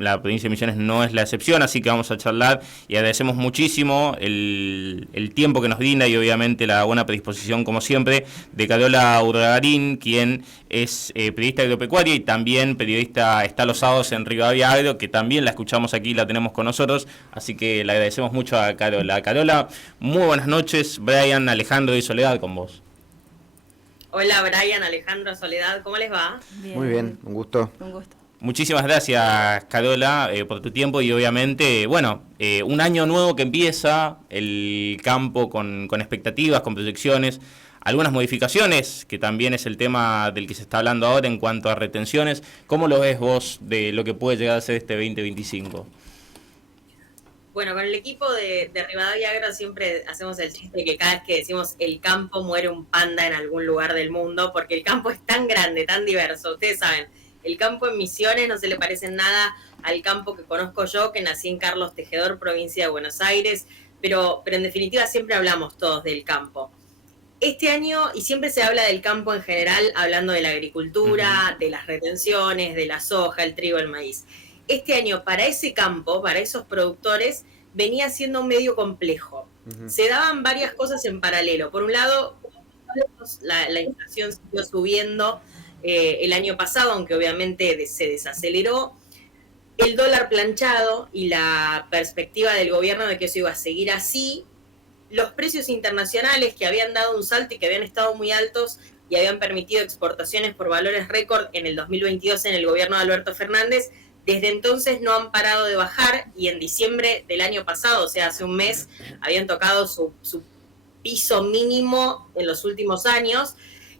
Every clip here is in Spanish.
la provincia de Misiones no es la excepción, así que vamos a charlar y agradecemos muchísimo el tiempo que nos brinda y obviamente la buena predisposición, como siempre, de Carola Urdangarín, quien es periodista agropecuaria y también periodista está los sábados en Rivadavia Agro, que también la escuchamos aquí, la tenemos con nosotros, así que le agradecemos mucho a Carola. Carola, muy buenas noches, Brian, Alejandro y Soledad con vos. Hola Brian, Alejandro, Soledad, ¿cómo les va? Bien. Muy bien, un gusto. Un gusto. Muchísimas gracias, Carola, por tu tiempo y obviamente, un año nuevo que empieza, el campo con expectativas, con proyecciones, algunas modificaciones, que también es el tema del que se está hablando ahora en cuanto a retenciones. ¿Cómo lo ves vos de lo que puede llegar a ser este 2025? Bueno, con el equipo de Rivadavia Agro siempre hacemos el chiste que cada vez que decimos el campo muere un panda en algún lugar del mundo, porque el campo es tan grande, tan diverso, ustedes saben. El campo en Misiones no se le parece en nada al campo que conozco yo, que nací en Carlos Tejedor, provincia de Buenos Aires, pero en definitiva siempre hablamos todos del campo. Este año, y siempre se habla del campo en general, hablando de la agricultura, de las retenciones, de la soja, el trigo, el maíz. Este año, para ese campo, para esos productores, venía siendo un medio complejo. Se daban varias cosas en paralelo. Por un lado, la inflación siguió subiendo el año pasado, aunque obviamente se desaceleró. El dólar planchado y la perspectiva del gobierno de que eso iba a seguir así. Los precios internacionales que habían dado un salto y que habían estado muy altos y habían permitido exportaciones por valores récord en el 2022 en el gobierno de Alberto Fernández, desde entonces no han parado de bajar y en diciembre del año pasado, o sea, hace un mes, habían tocado su piso mínimo en los últimos años.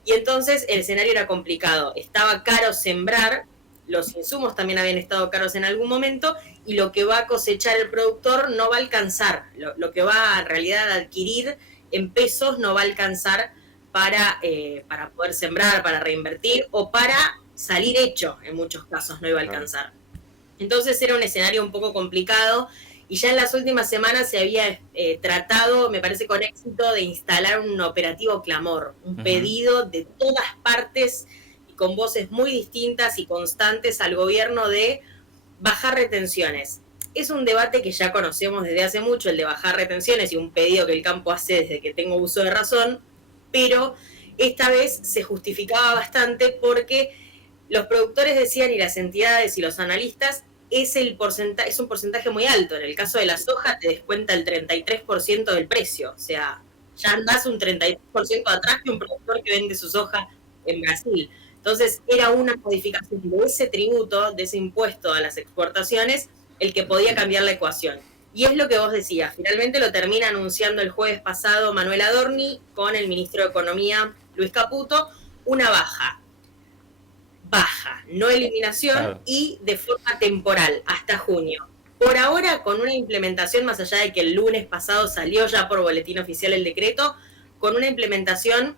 Y entonces el escenario era complicado. Estaba caro sembrar, los insumos también habían estado caros en algún momento, y lo que va a cosechar el productor no va a alcanzar. Lo que va en realidad a adquirir en pesos no va a alcanzar para poder sembrar, para reinvertir o para salir hecho, en muchos casos no iba a alcanzar. Entonces era un escenario un poco complicado. Y ya en las últimas semanas se había tratado, me parece con éxito, de instalar un operativo clamor, un pedido de todas partes y con voces muy distintas y constantes al gobierno de bajar retenciones. Es un debate que ya conocemos desde hace mucho, el de bajar retenciones, y un pedido que el campo hace desde que tengo uso de razón, pero esta vez se justificaba bastante porque los productores decían, y las entidades y los analistas, es un porcentaje muy alto. En el caso de la soja te descuenta el 33% del precio, o sea, ya andás un 33% atrás que un productor que vende su soja en Brasil. Entonces era una modificación de ese tributo, de ese impuesto a las exportaciones, el que podía cambiar la ecuación. Y es lo que vos decías, finalmente lo termina anunciando el jueves pasado Manuel Adorni con el ministro de Economía Luis Caputo, una baja, no eliminación, claro, y de forma temporal, hasta junio. Por ahora, con una implementación, más allá de que el lunes pasado salió ya por boletín oficial el decreto, con una implementación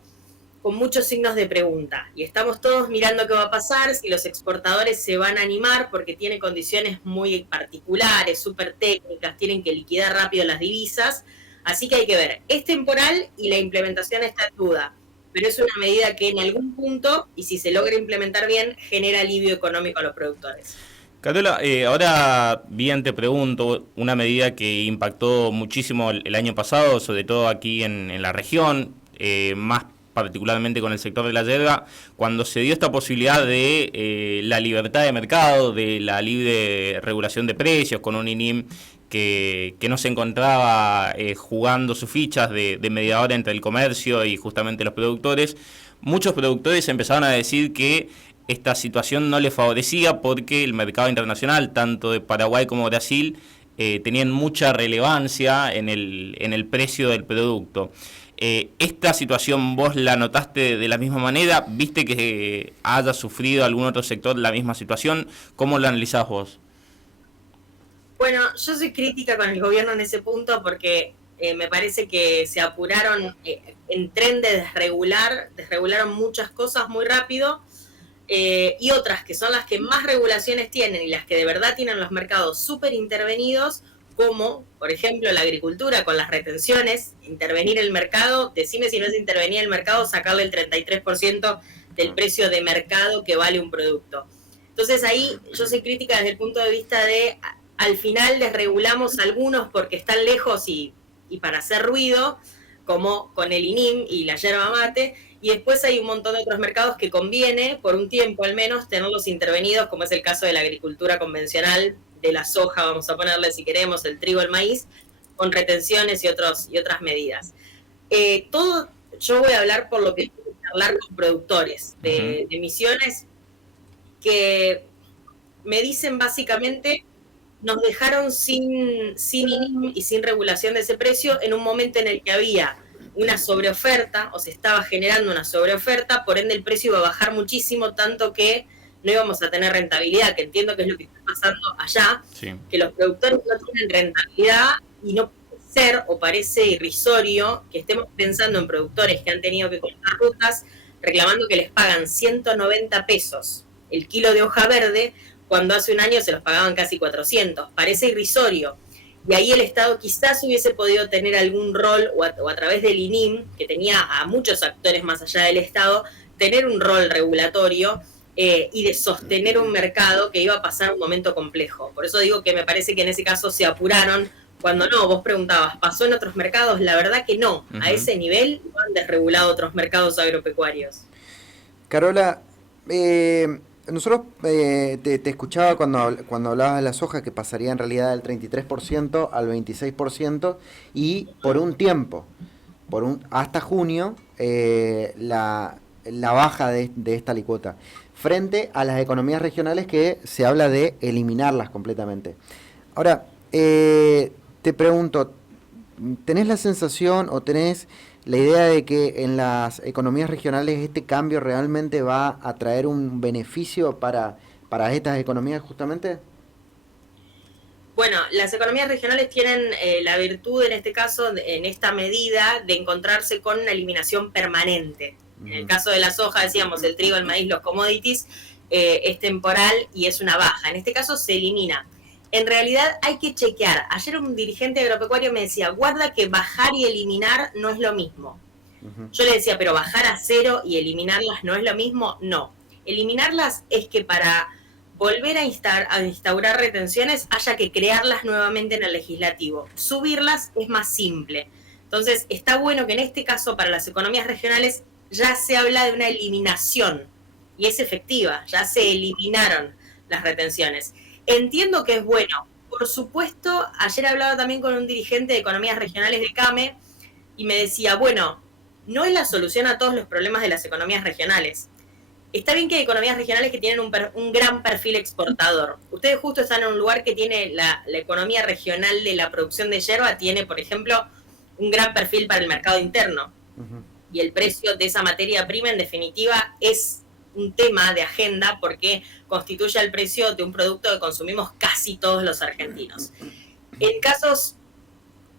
con muchos signos de pregunta. Y estamos todos mirando qué va a pasar, si los exportadores se van a animar, porque tiene condiciones muy particulares, súper técnicas, tienen que liquidar rápido las divisas. Así que hay que ver, es temporal y la implementación está en duda, pero es una medida que en algún punto, y si se logra implementar bien, genera alivio económico a los productores. Carola, ahora bien te pregunto, una medida que impactó muchísimo el año pasado, sobre todo aquí en la región, más particularmente con el sector de la yerba, cuando se dio esta posibilidad de la libertad de mercado, de la libre regulación de precios, con un INIM que no se encontraba jugando sus fichas de mediador entre el comercio y justamente los productores. Muchos productores empezaron a decir que esta situación no les favorecía porque el mercado internacional, tanto de Paraguay como Brasil, tenían mucha relevancia en el precio del producto. ¿Esta situación vos la notaste de la misma manera? ¿Viste que haya sufrido algún otro sector la misma situación? ¿Cómo lo analizás vos? Bueno, yo soy crítica con el gobierno en ese punto porque me parece que se apuraron en tren de desregularon muchas cosas muy rápido, y otras que son las que más regulaciones tienen y las que de verdad tienen los mercados súper intervenidos, como por ejemplo la agricultura con las retenciones, intervenir el mercado, decime si no es intervenir el mercado, sacarle el 33% del precio de mercado que vale un producto. Entonces ahí yo soy crítica desde el punto de vista de, al final desregulamos algunos porque están lejos y para hacer ruido, como con el INIM y la yerba mate, y después hay un montón de otros mercados que conviene, por un tiempo al menos, tenerlos intervenidos, como es el caso de la agricultura convencional, de la soja, vamos a ponerle si queremos, el trigo, el maíz, con retenciones y otras medidas. Todo, yo voy a hablar por lo que hablar con productores de Misiones, que me dicen básicamente, nos dejaron sin INIM y sin regulación de ese precio en un momento en el que había una sobreoferta, o se estaba generando una sobreoferta, por ende el precio iba a bajar muchísimo, tanto que no íbamos a tener rentabilidad, que entiendo que es lo que está pasando allá, sí, que los productores no tienen rentabilidad y no puede ser, o parece irrisorio, que estemos pensando en productores que han tenido que cortar rutas, reclamando que les pagan 190 pesos el kilo de hoja verde, cuando hace un año se los pagaban casi 400. Parece irrisorio. Y ahí el Estado quizás hubiese podido tener algún rol, o a través del INIM, que tenía a muchos actores más allá del Estado, tener un rol regulatorio y de sostener un mercado que iba a pasar un momento complejo. Por eso digo que me parece que en ese caso se apuraron, cuando no, vos preguntabas, ¿pasó en otros mercados? La verdad que no. A ese nivel no han desregulado otros mercados agropecuarios. Carola, nosotros te escuchaba cuando hablabas de la soja, que pasaría en realidad del 33% al 26%, y por un tiempo, hasta junio, la baja de esta alícuota, frente a las economías regionales que se habla de eliminarlas completamente. Ahora, te pregunto, ¿tenés la sensación o tenés la idea de que en las economías regionales este cambio realmente va a traer un beneficio para estas economías justamente? Bueno, las economías regionales tienen la virtud en este caso, en esta medida, de encontrarse con una eliminación permanente. En el caso de la soja, decíamos, el trigo, el maíz, los commodities, es temporal y es una baja. En este caso se elimina. En realidad hay que chequear. Ayer un dirigente agropecuario me decía, guarda que bajar y eliminar no es lo mismo. Yo le decía, pero bajar a cero y eliminarlas no es lo mismo. No. Eliminarlas es que para volver a instaurar retenciones haya que crearlas nuevamente en el legislativo. Subirlas es más simple. Entonces está bueno que en este caso para las economías regionales ya se habla de una eliminación y es efectiva, ya se eliminaron las retenciones. Entiendo que es bueno. Por supuesto, ayer hablaba también con un dirigente de economías regionales de CAME y me decía, bueno, no es la solución a todos los problemas de las economías regionales. Está bien que hay economías regionales que tienen un gran perfil exportador. Ustedes justo están en un lugar que tiene la economía regional de la producción de yerba, tiene, por ejemplo, un gran perfil para el mercado interno. Y el precio de esa materia prima, en definitiva, es un tema de agenda porque constituye el precio de un producto que consumimos casi todos los argentinos. En casos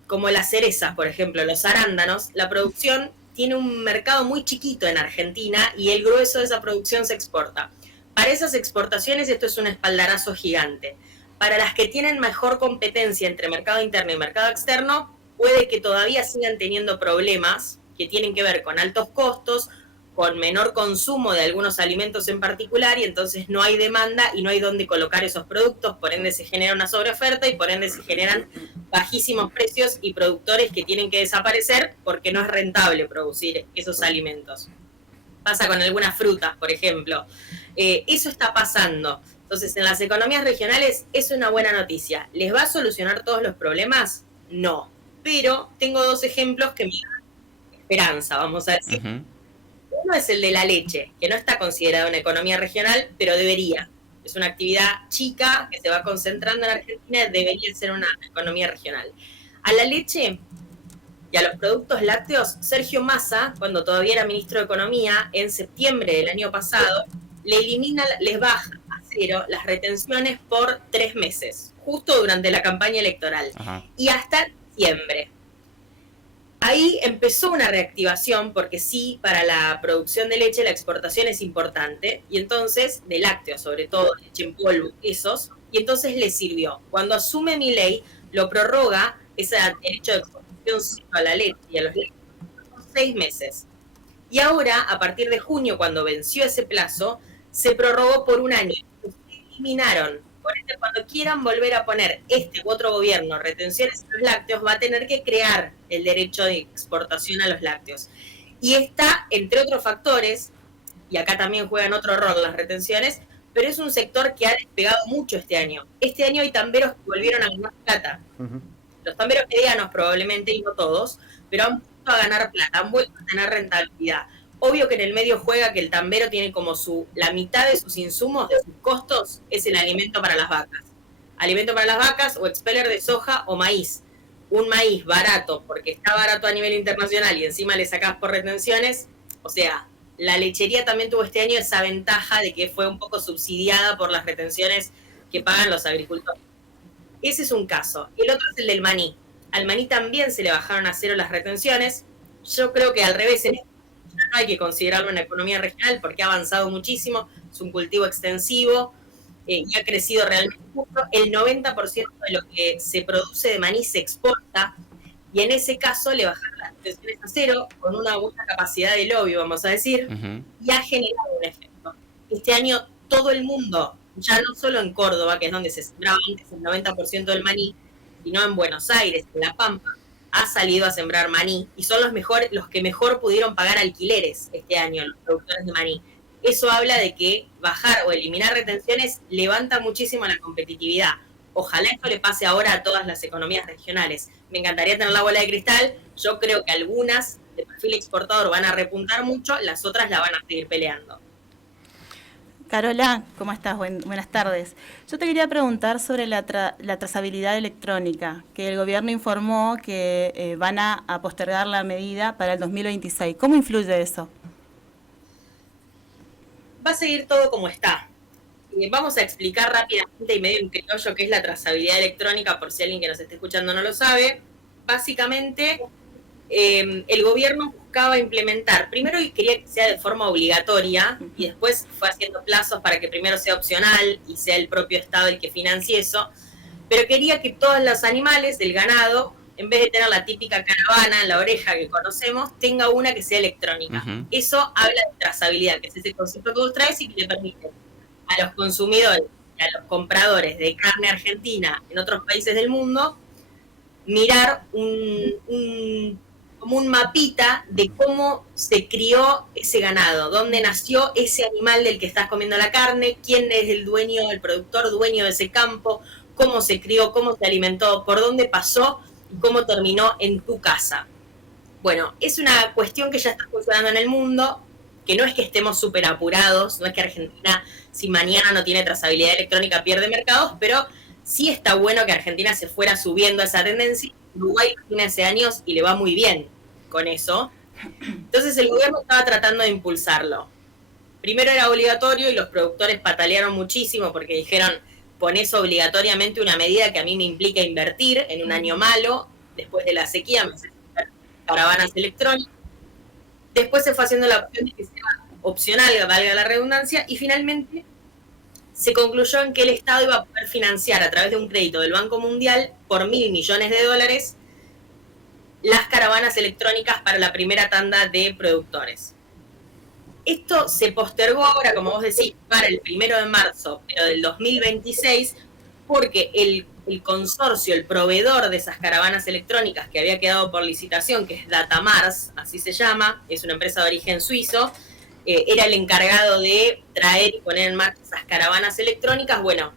como las cerezas, por ejemplo, los arándanos, la producción tiene un mercado muy chiquito en Argentina y el grueso de esa producción se exporta. Para esas exportaciones esto es un espaldarazo gigante. Para las que tienen mejor competencia entre mercado interno y mercado externo, puede que todavía sigan teniendo problemas que tienen que ver con altos costos, con menor consumo de algunos alimentos en particular, y entonces no hay demanda y no hay dónde colocar esos productos, por ende se genera una sobreoferta y por ende se generan bajísimos precios y productores que tienen que desaparecer porque no es rentable producir esos alimentos. Pasa con algunas frutas, por ejemplo. Eso está pasando. Entonces, en las economías regionales es una buena noticia. ¿Les va a solucionar todos los problemas? No. Pero tengo dos ejemplos que me dan esperanza, vamos a decir. Uno es el de la leche, que no está considerada una economía regional, pero debería. Es una actividad chica que se va concentrando en Argentina, debería ser una economía regional. A la leche y a los productos lácteos, Sergio Massa, cuando todavía era ministro de Economía, en septiembre del año pasado, les baja a cero las retenciones por 3 meses, justo durante la campaña electoral, y hasta diciembre. Ahí empezó una reactivación, porque sí, para la producción de leche la exportación es importante, y entonces, de lácteos sobre todo, leche en polvo, quesos, y entonces le sirvió. Cuando asume Milei, lo prorroga ese derecho de exportación a la leche y a los lácteos por 6 meses. Y ahora, a partir de junio, cuando venció ese plazo, se prorrogó por un año. eliminaron. Por eso, cuando quieran volver a poner este u otro gobierno retenciones a los lácteos, va a tener que crear el derecho de exportación a los lácteos. Y está, entre otros factores, y acá también juegan otro rol las retenciones, pero es un sector que ha despegado mucho este año. Este año hay tamberos que volvieron a ganar plata. Los tamberos medianos probablemente, y no todos, pero han vuelto a ganar plata, han vuelto a tener rentabilidad. Obvio que en el medio juega que el tambero tiene como la mitad de sus insumos, de sus costos, es el alimento para las vacas. Alimento para las vacas o expeller de soja o maíz. Un maíz barato, porque está barato a nivel internacional y encima le sacás por retenciones. O sea, la lechería también tuvo este año esa ventaja de que fue un poco subsidiada por las retenciones que pagan los agricultores. Ese es un caso. El otro es el del maní. Al maní también se le bajaron a cero las retenciones. Yo creo que al revés, en no hay que considerarlo una economía regional porque ha avanzado muchísimo, es un cultivo extensivo y ha crecido realmente mucho. El 90% de lo que se produce de maní se exporta y en ese caso le bajaron las retenciones a cero con una buena capacidad de lobby, vamos a decir, y ha generado un efecto. Este año todo el mundo, ya no solo en Córdoba, que es donde se sembraba antes el 90% del maní, sino en Buenos Aires, en La Pampa, ha salido a sembrar maní y son los que mejor pudieron pagar alquileres este año, los productores de maní. Eso habla de que bajar o eliminar retenciones levanta muchísimo la competitividad. Ojalá esto le pase ahora a todas las economías regionales. Me encantaría tener la bola de cristal. Yo creo que algunas de perfil exportador van a repuntar mucho, las otras la van a seguir peleando. Carola, ¿cómo estás? Buenas tardes. Yo te quería preguntar sobre la trazabilidad electrónica, que el gobierno informó que van a postergar la medida para el 2026. ¿Cómo influye eso? Va a seguir todo como está. Vamos a explicar rápidamente y medio en criollo qué es la trazabilidad electrónica, por si alguien que nos esté escuchando no lo sabe. Básicamente, el gobierno buscaba implementar, primero quería que sea de forma obligatoria y después fue haciendo plazos para que primero sea opcional y sea el propio Estado el que financie eso, pero quería que todos los animales del ganado, en vez de tener la típica caravana en la oreja que conocemos, tenga una que sea electrónica. Eso habla de trazabilidad, que es ese concepto que vos traes y que le permite a los consumidores y a los compradores de carne argentina en otros países del mundo mirar como un mapita de cómo se crió ese ganado, dónde nació ese animal del que estás comiendo la carne, quién es el dueño, el productor dueño de ese campo, cómo se crió, cómo se alimentó, por dónde pasó y cómo terminó en tu casa. Bueno, es una cuestión que ya está funcionando en el mundo, que no es que estemos súper apurados, no es que Argentina, si mañana no tiene trazabilidad electrónica, pierde mercados, pero sí está bueno que Argentina se fuera subiendo a esa tendencia. Uruguay tiene hace años y le va muy bien con eso. Entonces el gobierno estaba tratando de impulsarlo. Primero era obligatorio y los productores patalearon muchísimo porque dijeron, ponés obligatoriamente una medida que a mí me implica invertir en un año malo, después de la sequía, me necesitan caravanas electrónicas. Después se fue haciendo la opción de que sea opcional, valga la redundancia, y finalmente se concluyó en que el Estado iba a poder financiar a través de un crédito del Banco Mundial por $1.000 millones las caravanas electrónicas para la primera tanda de productores. Esto se postergó ahora, como vos decís, para el 1 de marzo, pero del 2026, porque el consorcio, el proveedor de esas caravanas electrónicas que había quedado por licitación, que es Datamars, así se llama, es una empresa de origen suizo, era el encargado de traer y poner en marcha esas caravanas electrónicas. Bueno,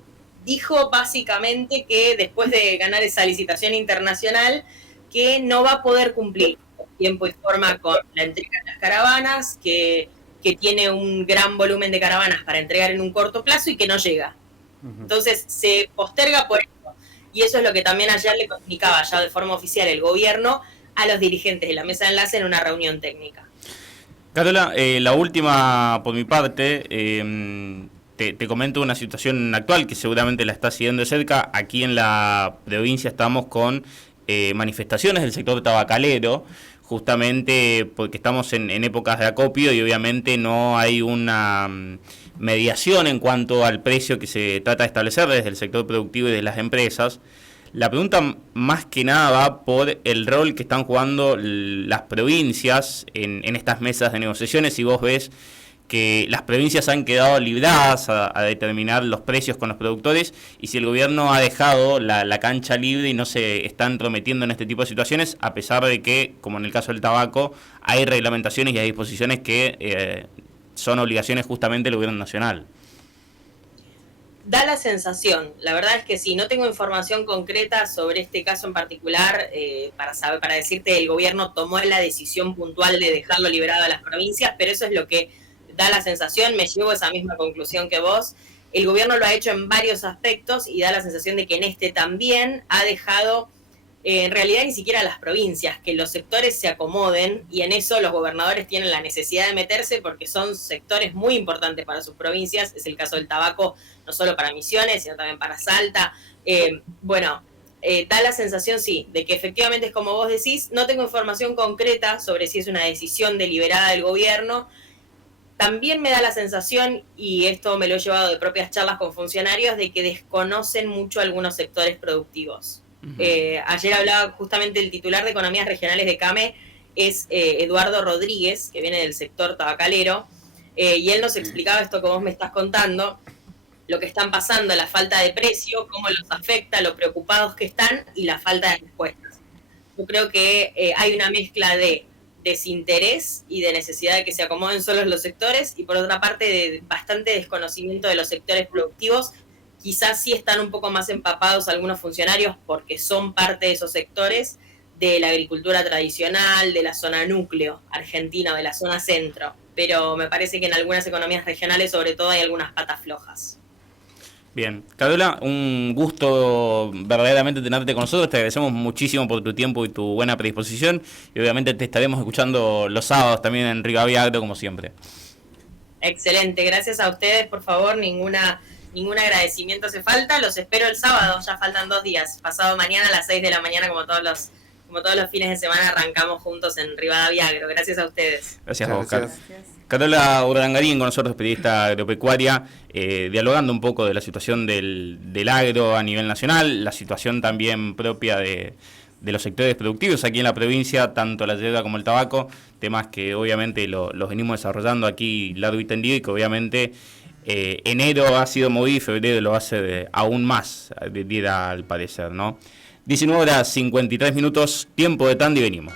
dijo básicamente que después de ganar esa licitación internacional, que no va a poder cumplir tiempo y forma con la entrega de las caravanas, que tiene un gran volumen de caravanas para entregar en un corto plazo y que no llega. Entonces se posterga por eso. Y eso es lo que también ayer le comunicaba ya de forma oficial el gobierno a los dirigentes de la mesa de enlace en una reunión técnica. Carola, la última por mi parte, te comento una situación actual que seguramente la está siguiendo de cerca. Aquí en la provincia estamos con manifestaciones del sector tabacalero, justamente porque estamos en épocas de acopio y obviamente no hay una mediación en cuanto al precio que se trata de establecer desde el sector productivo y de las empresas. La pregunta más que nada va por el rol que están jugando las provincias en estas mesas de negociaciones. Si vos ves que las provincias han quedado libradas a determinar los precios con los productores, y si el gobierno ha dejado la cancha libre y no se está entrometiendo en este tipo de situaciones, a pesar de que, como en el caso del tabaco, hay reglamentaciones y hay disposiciones que son obligaciones justamente del gobierno nacional. Da la sensación, la verdad es que sí, no tengo información concreta sobre este caso en particular para decirte el gobierno tomó la decisión puntual de dejarlo liberado a las provincias, pero eso es lo que da la sensación, me llevo a esa misma conclusión que vos. El gobierno lo ha hecho en varios aspectos y da la sensación de que en este también ha dejado, en realidad ni siquiera a las provincias, que los sectores se acomoden, y en eso los gobernadores tienen la necesidad de meterse porque son sectores muy importantes para sus provincias. Es el caso del tabaco, no solo para Misiones, sino también para Salta. Da la sensación, sí, de que efectivamente es como vos decís. No tengo información concreta sobre si es una decisión deliberada del gobierno. También me da la sensación, y esto me lo he llevado de propias charlas con funcionarios, de que desconocen mucho algunos sectores productivos. Ayer hablaba justamente el titular de Economías Regionales de CAME, es Eduardo Rodríguez, que viene del sector tabacalero, y él nos explicaba esto que vos me estás contando, lo que están pasando, la falta de precio, cómo los afecta, lo preocupados que están y la falta de respuestas. Yo creo que hay una mezcla de desinterés y de necesidad de que se acomoden solos los sectores, y por otra parte de bastante desconocimiento de los sectores productivos. Quizás sí están un poco más empapados algunos funcionarios porque son parte de esos sectores, de la agricultura tradicional, de la zona núcleo argentina, de la zona centro, pero me parece que en algunas economías regionales sobre todo hay algunas patas flojas. Bien, Carola, un gusto verdaderamente tenerte con nosotros, te agradecemos muchísimo por tu tiempo y tu buena predisposición, y obviamente te estaremos escuchando los sábados también en Rivadavia Agro como siempre. Excelente, gracias a ustedes, por favor, ningún agradecimiento hace falta. Los espero el sábado, ya faltan 2 días. Pasado mañana a las 6 de la mañana, como todos los fines de semana, arrancamos juntos en Rivadavia Agro. Gracias a ustedes. Gracias a vos, Carola Urdangarín con nosotros, periodista agropecuaria, dialogando un poco de la situación del agro a nivel nacional, la situación también propia de los sectores productivos aquí en la provincia, tanto la yerba como el tabaco, temas que obviamente los venimos desarrollando aquí largo y tendido, y que obviamente enero ha sido movido y febrero lo hace aún más, diera al parecer, ¿no? 19:53, tiempo de tanda y venimos.